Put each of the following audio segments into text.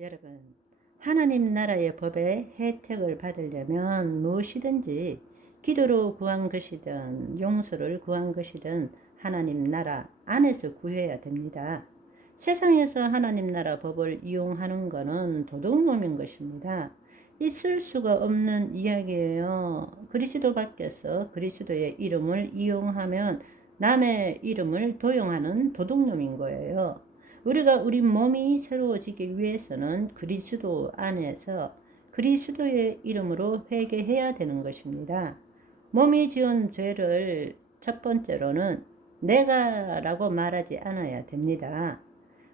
여러분, 하나님 나라의 법의 혜택을 받으려면 무엇이든지 기도로 구한 것이든 용서를 구한 것이든 하나님 나라 안에서 구해야 됩니다. 세상에서 하나님 나라 법을 이용하는 것은 도둑놈인 것입니다. 있을 수가 없는 이야기예요. 그리스도 밖에서 그리스도의 이름을 이용하면 남의 이름을 도용하는 도둑놈인 거예요. 우리가 우리 몸이 새로워지기 위해서는 그리스도 안에서 그리스도의 이름으로 회개해야 되는 것입니다. 몸이 지은 죄를 첫 번째로는 내가라고 말하지 않아야 됩니다.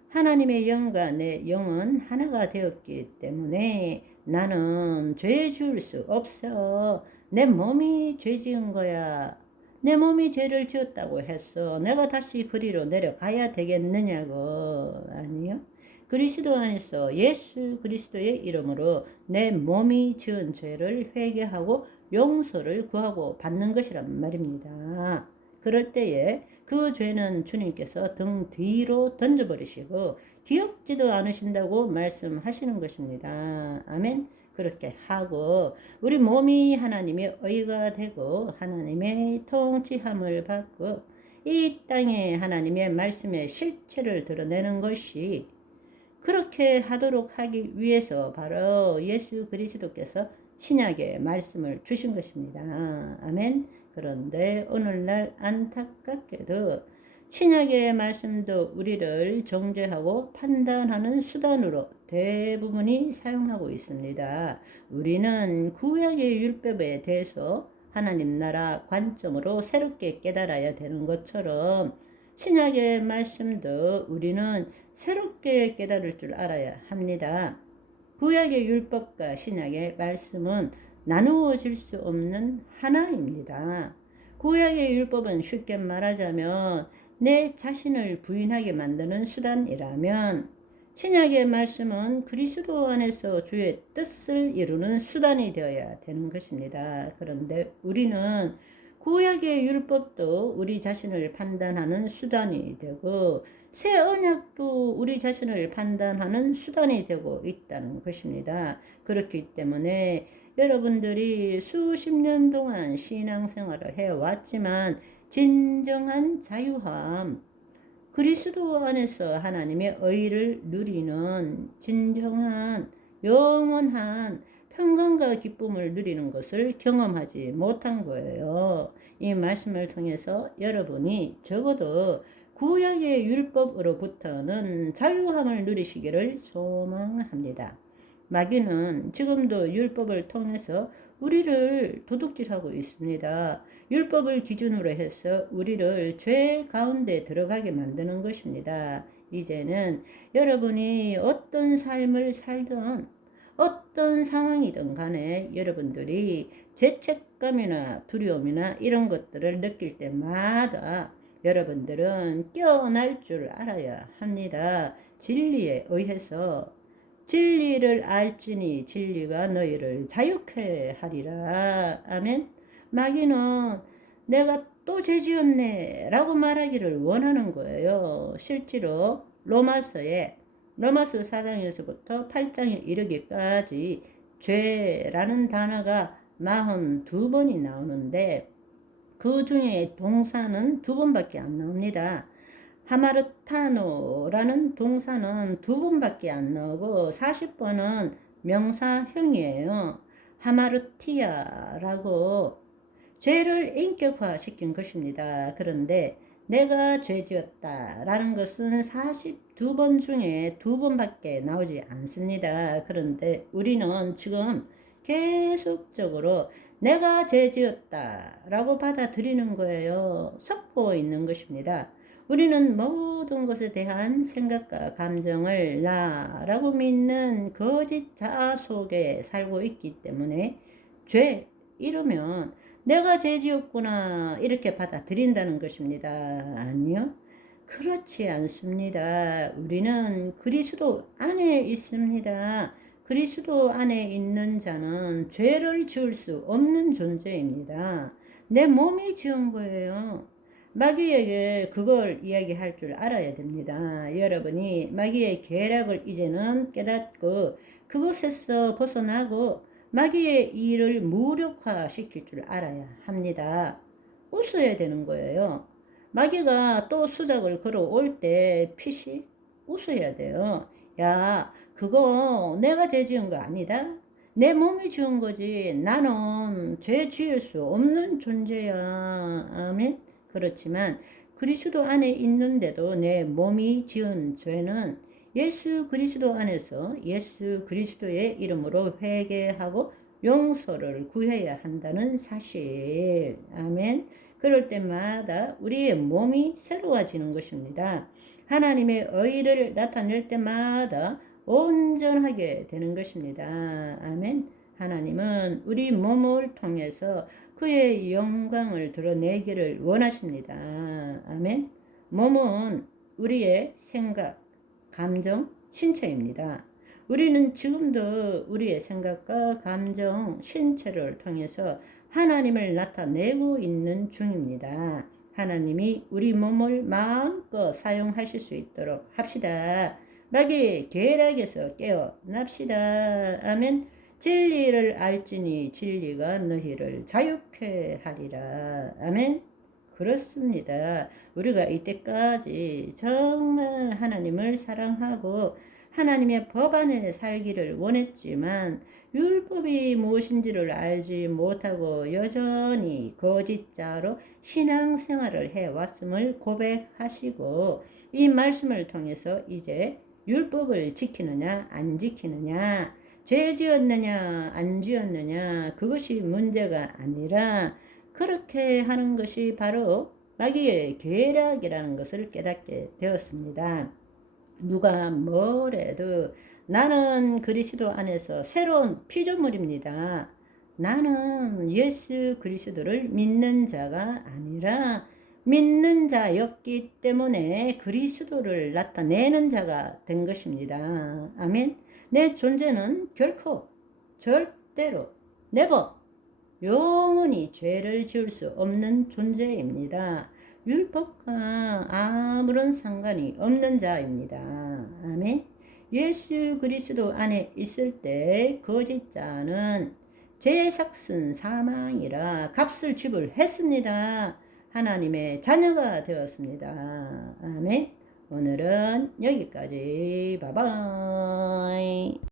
하나님의 영과 내 영은 하나가 되었기 때문에 나는 죄 지을 수 없어. 내 몸이 죄 지은 거야. 내 몸이 죄를 지었다고 해서 내가 다시 그리로 내려가야 되겠느냐고. 아니요. 그리스도 안에서 예수 그리스도의 이름으로 내 몸이 지은 죄를 회개하고 용서를 구하고 받는 것이란 말입니다. 그럴 때에 그 죄는 주님께서 등 뒤로 던져버리시고 기억지도 않으신다고 말씀하시는 것입니다. 아멘. 그렇게 하고 우리 몸이 하나님의 의가 되고 하나님의 통치함을 받고 이 땅에 하나님의 말씀의 실체를 드러내는 것이 그렇게 하도록 하기 위해서 바로 예수 그리스도께서 신약의 말씀을 주신 것입니다. 아멘. 그런데 오늘날 안타깝게도 신약의 말씀도 우리를 정죄하고 판단하는 수단으로 대부분이 사용하고 있습니다. 우리는 구약의 율법에 대해서 하나님 나라 관점으로 새롭게 깨달아야 되는 것처럼 신약의 말씀도 우리는 새롭게 깨달을 줄 알아야 합니다. 구약의 율법과 신약의 말씀은 나누어질 수 없는 하나입니다. 구약의 율법은 쉽게 말하자면 내 자신을 부인하게 만드는 수단이라면 신약의 말씀은 그리스도 안에서 주의 뜻을 이루는 수단이 되어야 되는 것입니다. 그런데 우리는 구약의 율법도 우리 자신을 판단하는 수단이 되고 새 언약도 우리 자신을 판단하는 수단이 되고 있다는 것입니다. 그렇기 때문에 여러분들이 수십 년 동안 신앙생활을 해왔지만 진정한 자유함, 그리스도 안에서 하나님의 의를 누리는 진정한 영원한 평강과 기쁨을 누리는 것을 경험하지 못한 거예요. 이 말씀을 통해서 여러분이 적어도 구약의 율법으로부터는 자유함을 누리시기를 소망합니다. 마귀는 지금도 율법을 통해서 우리를 도둑질하고 있습니다. 율법을 기준으로 해서 우리를 죄 가운데 들어가게 만드는 것입니다. 이제는 여러분이 어떤 삶을 살든 어떤 상황이든 간에 여러분들이 죄책감이나 두려움이나 이런 것들을 느낄 때마다 여러분들은 깨어날 줄 알아야 합니다. 진리에 의해서 진리를 알지니 진리가 너희를 자유케 하리라. 아멘. 마귀는 내가 또 죄지었네 라고 말하기를 원하는 거예요. 실제로 로마서 4장에서부터 8장에 이르기까지 죄라는 단어가 42번이 나오는데 그 중에 동사는 2번밖에 안 나옵니다. 하마르타노라는 동사는 2번밖에 안 나오고 40번은 명사형이에요. 하마르티아라고 죄를 인격화시킨 것입니다. 그런데 내가 죄지었다라는 것은 42번 중에 2번밖에 나오지 않습니다. 그런데 우리는 지금 계속적으로 내가 죄지었다라고 받아들이는 거예요. 섞고 있는 것입니다. 우리는 모든 것에 대한 생각과 감정을 나라고 믿는 거짓 자아 속에 살고 있기 때문에 죄 이러면 내가 죄지었구나 이렇게 받아들인다는 것입니다. 아니요. 그렇지 않습니다. 우리는 그리스도 안에 있습니다. 그리스도 안에 있는 자는 죄를 지을 수 없는 존재입니다. 내 몸이 지은 거예요. 마귀에게 그걸 이야기할 줄 알아야 됩니다. 여러분이 마귀의 계략을 이제는 깨닫고 그것에서 벗어나고 마귀의 일을 무력화시킬 줄 알아야 합니다. 웃어야 되는 거예요. 마귀가 또 수작을 걸어올 때 피시 웃어야 돼요. 야, 그거 내가 죄 지은 거 아니다. 내 몸이 지은 거지. 나는 죄 지을 수 없는 존재야. 아멘. 그렇지만 그리스도 안에 있는데도 내 몸이 지은 죄는 예수 그리스도 안에서 예수 그리스도의 이름으로 회개하고 용서를 구해야 한다는 사실. 아멘. 그럴 때마다 우리의 몸이 새로워지는 것입니다. 하나님의 의를 나타낼 때마다 온전하게 되는 것입니다. 아멘. 하나님은 우리 몸을 통해서 그의 영광을 드러내기를 원하십니다. 아멘. 몸은 우리의 생각, 감정, 신체입니다. 우리는 지금도 우리의 생각과 감정, 신체를 통해서 하나님을 나타내고 있는 중입니다. 하나님이 우리 몸을 마음껏 사용하실 수 있도록 합시다. 마귀의 계략에서 깨어납시다. 아멘. 진리를 알지니 진리가 너희를 자유케 하리라. 아멘. 그렇습니다. 우리가 이때까지 정말 하나님을 사랑하고 하나님의 법 안에 살기를 원했지만 율법이 무엇인지를 알지 못하고 여전히 거짓자로 신앙생활을 해왔음을 고백하시고 이 말씀을 통해서 이제 율법을 지키느냐 안 지키느냐, 죄 지었느냐 안 지었느냐, 그것이 문제가 아니라 그렇게 하는 것이 바로 마귀의 계략이라는 것을 깨닫게 되었습니다. 누가 뭐래도 나는 그리스도 안에서 새로운 피조물입니다. 나는 예수 그리스도를 믿는 자가 아니라 믿는 자였기 때문에 그리스도를 나타내는 자가 된 것입니다. 아멘. 내 존재는 결코 절대로 never 영원히 죄를 지을 수 없는 존재입니다. 율법과 아무런 상관이 없는 자입니다. 아멘. 예수 그리스도 안에 있을 때 거짓자는 죄의 삭슨 사망이라 값을 지불했습니다. 하나님의 자녀가 되었습니다. 아멘. 오늘은 여기까지. 바이바이.